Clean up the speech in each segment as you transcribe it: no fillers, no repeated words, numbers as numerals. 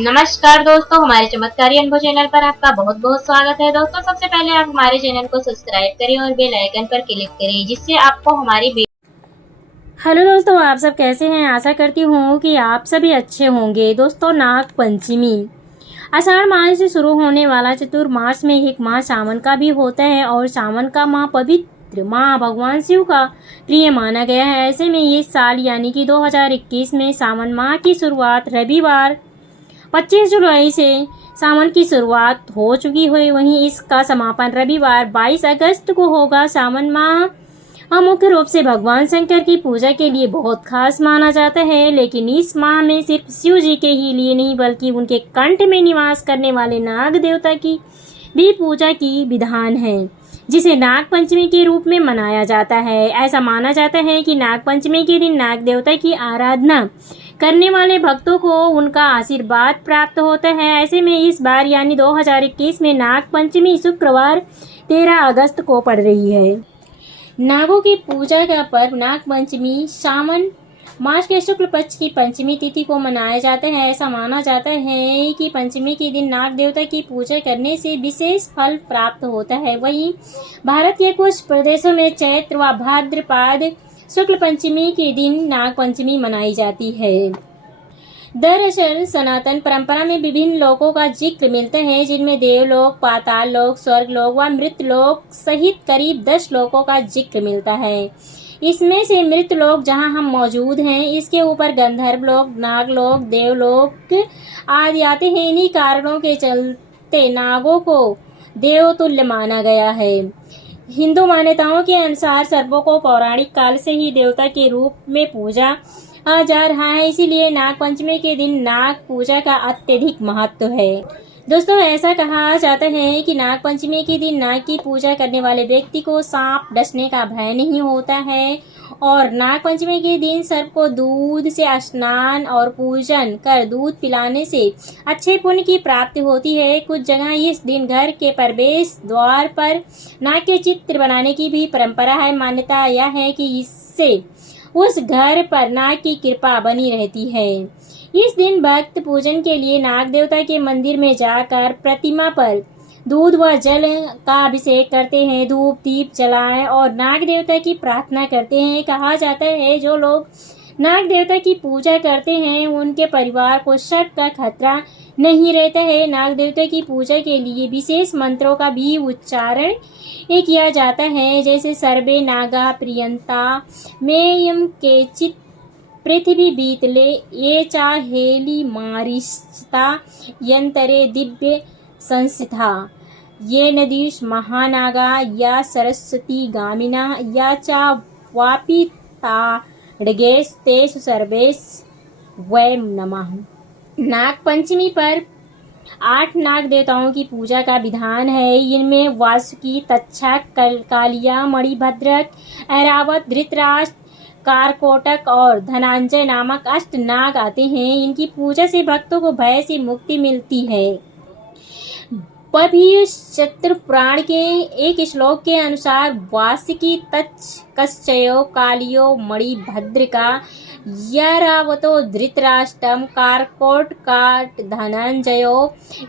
नमस्कार दोस्तों, हमारे चमत्कारी अनुभव चैनल पर आपका बहुत बहुत स्वागत है। दोस्तों, सबसे पहले आप हमारे चैनल को सब्सक्राइब करें और बेल आइकन पर क्लिक करें, जिससे आपको हमारी हेलो दोस्तों, आप सब कैसे हैं। आशा करती हूँ कि आप सभी अच्छे होंगे। दोस्तों, नाग पंचमी आषाढ़ माह से शुरू होने वाला चतुर्मास में एक माह सावन का भी होता है और सावन का माह पवित्र माह भगवान शिव का प्रिय माना गया है। ऐसे में इस साल यानी कि 2021 में सावन माह की शुरुआत रविवार 25 जुलाई से सावन की शुरुआत हो चुकी है। वहीं इसका समापन रविवार 22 अगस्त को होगा। सावन माह मुख्य रूप से भगवान शंकर की पूजा के लिए बहुत खास माना जाता है, लेकिन इस माह में सिर्फ शिव जी के ही लिए नहीं बल्कि उनके कंठ में निवास करने वाले नाग देवता की भी पूजा की विधान है, जिसे नाग पंचमी के रूप में मनाया जाता है। ऐसा माना जाता है कि नाग पंचमी के दिन नाग देवता की आराधना करने वाले भक्तों को उनका आशीर्वाद प्राप्त होता है। ऐसे में इस बार यानी 2021 में नाग पंचमी शुक्रवार 13 अगस्त को पड़ रही है। नागों की पूजा का पर्व नाग पंचमी सावन मास के शुक्ल पक्ष की पंचमी तिथि को मनाया जाता है। ऐसा माना जाता है कि पंचमी के दिन नाग देवता की पूजा करने से विशेष फल प्राप्त होता है। वहीं भारत के कुछ प्रदेशों में चैत्र व भाद्रपद शुक्ल पंचमी के दिन नाग पंचमी मनाई जाती है। दरअसल सनातन परंपरा में विभिन्न लोकों का जिक्र मिलता है, जिनमें देवलोक, पाताल लोक, स्वर्ग लोक व मृत लोक सहित करीब 10 लोकों का जिक्र मिलता है। इसमें से मृत लोक जहां हम मौजूद हैं, इसके ऊपर गंधर्व लोक, नागलोक, देवलोक आदि आते हैं। इन्हीं कारणों के चलते नागों को देवतुल्य माना गया है। हिंदू मान्यताओं के अनुसार सर्पों को पौराणिक काल से ही देवता के रूप में पूजा जा रहा है, इसीलिए नाग पंचमी के दिन नाग पूजा का अत्यधिक महत्व है। दोस्तों, ऐसा कहा जाता है कि नाग पंचमी के दिन नाग की पूजा करने वाले व्यक्ति को सांप डसने का भय नहीं होता है और नाग पंचमी के दिन सर्प को दूध से स्नान और पूजन कर दूध पिलाने से अच्छे पुण्य की प्राप्ति होती है। कुछ जगह इस दिन घर के प्रवेश द्वार पर नाग के चित्र बनाने की भी परंपरा है। मान्यता यह है कि इससे उस घर पर नाग की कृपा बनी रहती है। इस दिन भक्त पूजन के लिए नाग देवता के मंदिर में जाकर प्रतिमा पर दूध व जल का अभिषेक करते हैं, धूप दीप जलाएं और नाग देवता की प्रार्थना करते हैं। कहा जाता है जो लोग नाग देवता की पूजा करते हैं उनके परिवार को सर्प का खतरा नहीं रहता है। नाग देवता की पूजा के लिए विशेष मंत्रों का भी उच्चारण किया जाता है, जैसे सर्वे नागा प्रियंता मेयम केचित पृथ्वी बीतले ये चाहेली मारिष्ता यंतरे दिव्य संस्था ये नदीश महानागा या सरस्वती गामिना या चा वापिता ड़गेश तेषु सर्वेश वैम नमः। नाग पंचमी पर 8 नाग देवताओं की पूजा का विधान है। इनमें वासुकी, तक्षक, कालिया, मणिभद्रक, ऐरावत, धृतराष्ट्र, कारकोटक और धनंजय नामक 8 नाग आते हैं। इनकी पूजा से भक्तों को भय से मुक्ति मिलती है। पभी शत्रु पुराण के एक श्लोक के अनुसार वासुकी तक्षकश्चयो कालियो मणिभद्रका ऐरावतो धृतराष्ट्रम कारकोटकाट धनंजयो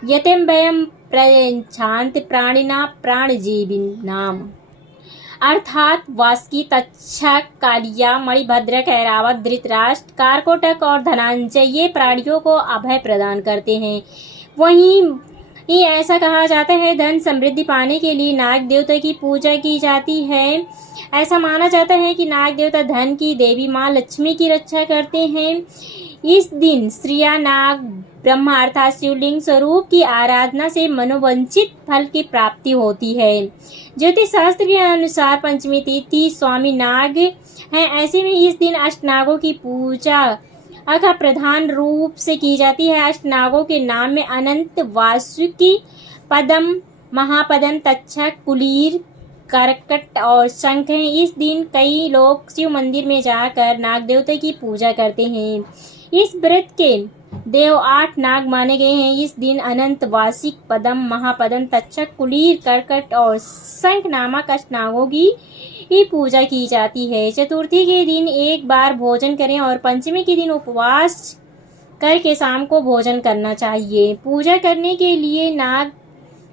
यतिम्बयम् प्रयच्छन्ति प्राणिना प्राणजीविनाम्। अर्थात वासुकी, तक्षक, कालिया, मणिभद्रक, ऐरावत, धृतराष्ट्र, कारकोटक और धनंजय ये प्राणियों को अभय प्रदान करते हैं। वहीं ऐसा कहा जाता है धन समृद्धि पाने के लिए नाग देवता की पूजा की जाती है। ऐसा माना जाता है कि नाग देवता धन की देवी माँ लक्ष्मी की रक्षा करते हैं। इस दिन श्रिया नाग ब्रह्मा अर्थात शिवलिंग स्वरूप की आराधना से मनोवांछित फल की प्राप्ति होती है। ज्योतिष शास्त्र के अनुसार पंचमी तिथि स्वामी नाग है। ऐसे में इस दिन अष्टनागों की पूजा का प्रधान रूप से की जाती है। अष्टनागों के नाम में अनंत, वासुकी, पदम, महापदम, तक्षक, कुलीर, करकट और शंख हैं। इस दिन कई लोग शिव मंदिर में जाकर नाग देवता की पूजा करते हैं। इस व्रत के देव 8 नाग माने गए हैं। इस दिन अनंत, वासिक, पदम, महापदम, तक्षक, कुलीर, करकट और शंख नामक अष्टनागों की पूजा की जाती है। चतुर्थी के दिन एक बार भोजन करें और पंचमी के दिन उपवास करके शाम को भोजन करना चाहिए। पूजा करने के लिए नाग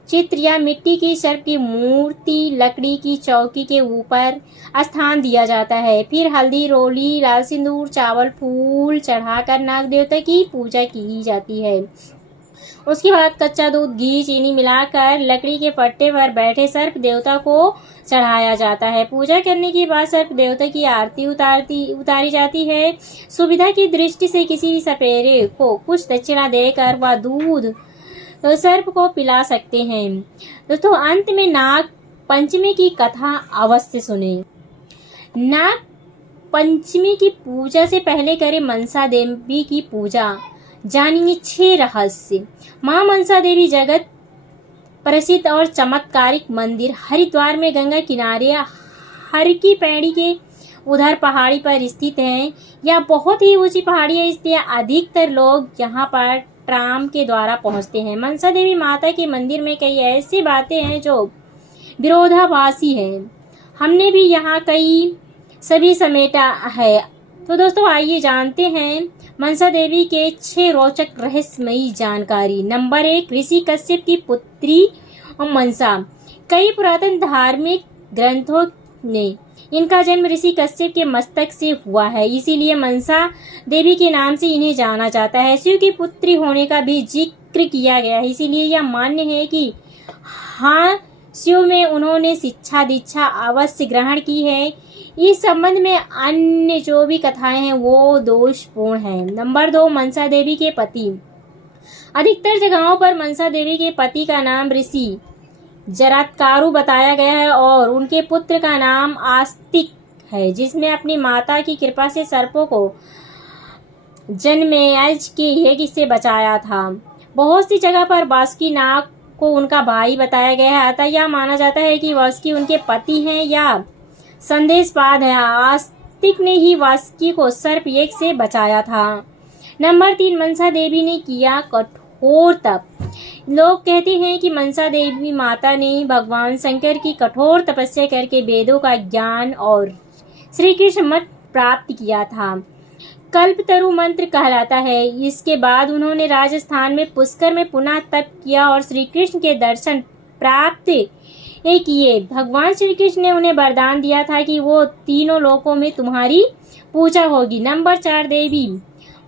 चित्र या मिट्टी की सर्प की मूर्ति लकड़ी की चौकी के ऊपर स्थान दिया जाता है। फिर हल्दी, रोली, लाल सिंदूर, चावल, फूल चढ़ाकर नाग देवता की पूजा की जाती है। उसके बाद कच्चा दूध, घी, चीनी मिलाकर लकड़ी के पट्टे पर बैठे सर्प देवता को चढ़ाया जाता है। पूजा करने के बाद सर्प देवता की आरती उतारी जाती है। सुविधा की दृष्टि से किसी भी सपेरे को कुछ दक्षिणा देकर वह दूध तो सर्प को पिला सकते हैं। दोस्तों, अंत में नाग पंचमी की कथा अवश्य सुने। नाग पंचमी की पूजा से पहले करें मनसा देवी की पूजा। जानिए 6 रहस्य। मां मनसा देवी जगत प्रसिद्ध और चमत्कारिक मंदिर हरिद्वार में गंगा किनारे हर की पैड़ी के उधर पहाड़ी पर स्थित है। यह बहुत ही ऊंची पहाड़ी है, इसलिए अधिकतर लोग यहाँ पर ट्राम के द्वारा पहुंचते हैं। मनसा देवी माता के मंदिर में कई ऐसी बातें हैं जो विरोधाभासी है। हमने भी यहाँ कई सभी समेटा है। तो दोस्तों, आइए जानते हैं मनसा देवी के 6 रोचक रहस्यमयी जानकारी। नंबर 1, ऋषि कश्यप की पुत्री मनसा। कई पुरातन धार्मिक ग्रंथों ने इनका जन्म ऋषि कश्यप के मस्तक से हुआ है, इसीलिए मनसा देवी के नाम से इन्हें जाना जाता है। शिव की पुत्री होने का भी जिक्र किया गया है, इसीलिए यह मान्य है कि हाँ, शिव में उन्होंने शिक्षा दीक्षा अवश्य ग्रहण की है। इस संबंध में अन्य जो भी कथाएं हैं वो दोषपूर्ण हैं। नंबर 2, मनसा देवी के पति। अधिकतर जगहों पर मनसा देवी के पति का नाम ऋषि जरात्कारु बताया गया है और उनके पुत्र का नाम आस्तिक है, जिसने अपनी माता की कृपा से सर्पों को जन्मेजय के यज्ञ से बचाया था। बहुत सी जगह पर वासुकी नाग को उनका भाई बताया गया है, अतः यह माना जाता है कि वासुकी उनके पति हैं या संदेशपाद है। आस्तिक ने ही वासुकी को सर्प यज्ञ से बचाया था। नंबर 3, मनसा देवी ने किया कठोर तप। लोग कहते हैं कि मनसा देवी माता ने भगवान शंकर की कठोर तपस्या करके वेदों का ज्ञान और श्री कृष्ण मत प्राप्त किया था। कल्पतरु मंत्र कहलाता है। इसके बाद उन्होंने राजस्थान में पुष्कर में पुनः तप किया और श्री कृष्ण के दर्शन प्राप्त किए। भगवान श्री कृष्ण ने उन्हें वरदान दिया था कि वो तीनों लोकों में तुम्हारी पूजा होगी। नंबर 4, देवी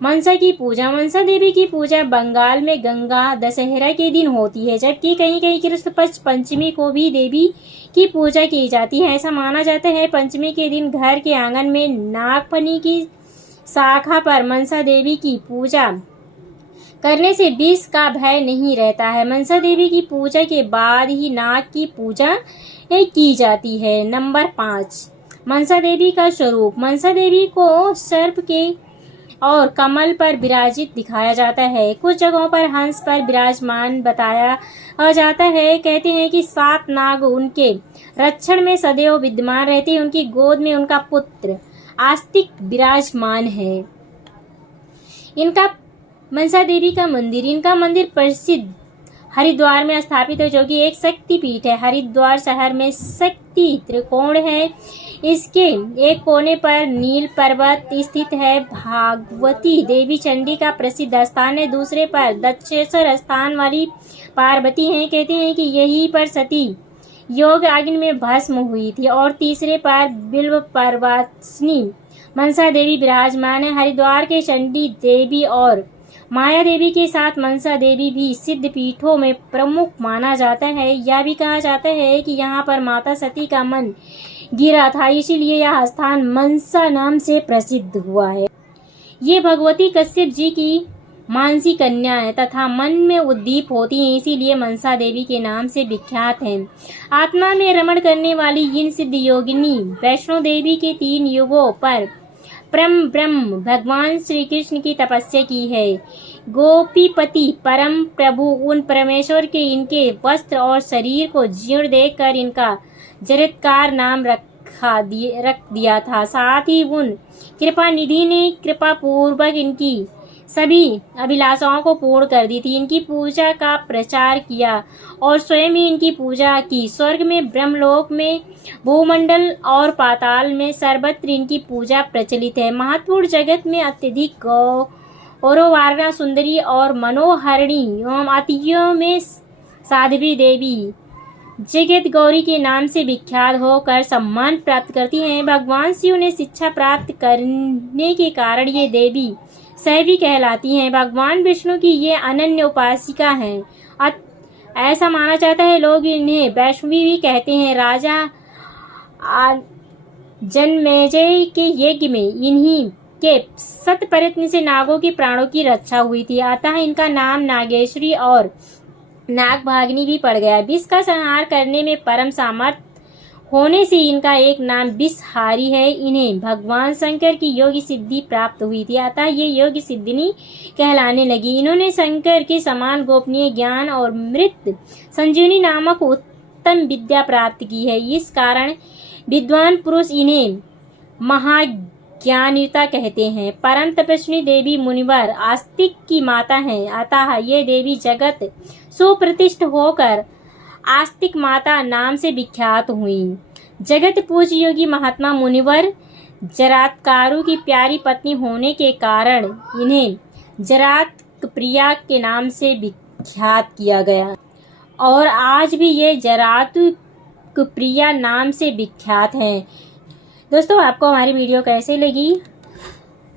मनसा की पूजा। मनसा देवी की पूजा बंगाल में गंगा दशहरा के दिन होती है, जबकि कहीं कहीं कृष्ण पक्ष पंचमी को भी देवी की पूजा की जाती है। ऐसा माना जाता है पंचमी के दिन घर के आंगन में नागफनी की शाखा पर मनसा देवी की पूजा करने से विष का भय नहीं रहता है। मनसा देवी की पूजा के बाद ही नाग की पूजा की जाती है। नंबर 5, मनसा देवी का स्वरूप। मनसा देवी को सर्प के और कमल पर विराजित दिखाया जाता है। कुछ जगहों पर हंस पर विराजमान बताया जाता है। कहते हैं कि 7 नाग उनके रक्षण में सदैव विद्यमान रहते हैं। उनकी गोद में उनका पुत्र आस्तिक विराजमान है। इनका मनसा देवी का मंदिर। इनका मंदिर प्रसिद्ध हरिद्वार में स्थापित है, जो कि एक शक्ति पीठ है। हरिद्वार शहर में शक्ति त्रिकोण है। इसके एक कोने पर नील पर्वत स्थित है। भागवती देवी चंडी का प्रसिद्ध स्थान है। दूसरे पर दक्षेश्वर स्थान वाली पार्वती हैं। कहते हैं कि यहीं पर सती योग अग्नि में भस्म हुई थी। और तीसरे पर बिल्व पर्वतनी मनसा देवी विराजमान है। हरिद्वार के चंडी देवी और माया देवी के साथ मनसा देवी भी सिद्ध पीठों में प्रमुख माना जाता है। यह भी कहा जाता है कि यहाँ पर माता सती का मन गिरा था, इसीलिए यह स्थान मनसा नाम से प्रसिद्ध हुआ है। ये भगवती कश्यप जी की मानसी कन्या है तथा मन में उद्दीप होती हैं, इसीलिए मनसा देवी के नाम से विख्यात हैं। आत्मा में रमण करने वाली इन सिद्ध योगिनी वैष्णो देवी के 3 युगों पर परम ब्रह्म भगवान श्री कृष्ण की तपस्या की है। गोपीपति परम प्रभु उन परमेश्वर के इनके वस्त्र और शरीर को जीर्ण देखकर इनका जरत्कार नाम रख दिया था। साथ ही उन कृपा निधि ने कृपा पूर्वक इनकी सभी अभिलाषाओं को पूर्ण कर दी थी। इनकी पूजा का प्रचार किया और स्वयं ही इनकी पूजा की। स्वर्ग में, ब्रह्मलोक में, भूमंडल और पाताल में सर्वत्र इनकी पूजा प्रचलित है। महत्वपूर्ण जगत में अत्यधिक औरवारणा सुंदरी और मनोहरिणी एवं अतिथियों में साध्वी देवी जगत गौरी के नाम से विख्यात होकर सम्मान प्राप्त करती हैं। भगवान शिव ने शिक्षा प्राप्त करने के कारण ये देवी शैवी कहलाती हैं। भगवान विष्णु की ये अनन्य उपासिका हैं। ऐसा माना जाता है, लोग इन्हें वैष्णवी भी कहते हैं। राजा जनमेजय के यज्ञ में इन्हीं के सत प्रयत्न से नागों के प्राणों की रक्षा हुई थी, अतः इनका नाम नागेश्वरी और नागभागिनी भी पड़ गया। विष का संहार करने में परम सामर्थ्य होने से इनका एक नाम विषहारी है। इन्हें भगवान शंकर की योग सिद्धि प्राप्त हुई थी, अतः ये योग सिद्धिनी कहलाने लगी। इन्होंने शंकर के समान गोपनीय ज्ञान और मृत संजीवनी नामक उत्तम विद्या प्राप्त की है। इस कारण विद्वान पुरुष इन्हें महाज्ञानिता कहते हैं। परम तपस्वी देवी मुनिवर आस्तिक की माता हैं, अतः ये देवी जगत सुप्रतिष्ठ होकर आस्तिक माता नाम से विख्यात हुई। जगत पूज्य योगी महात्मा मुनिवर जरातकारु की प्यारी पत्नी होने के कारण इन्हें जरातप्रिया के नाम से विख्यात किया गया और आज भी ये जरातप्रिया नाम से विख्यात हैं। दोस्तों, आपको हमारी वीडियो कैसे लगी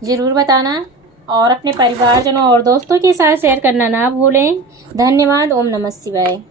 ज़रूर बताना और अपने परिवारजनों और दोस्तों के साथ शेयर करना ना भूलें। धन्यवाद। ओम नमः शिवाय।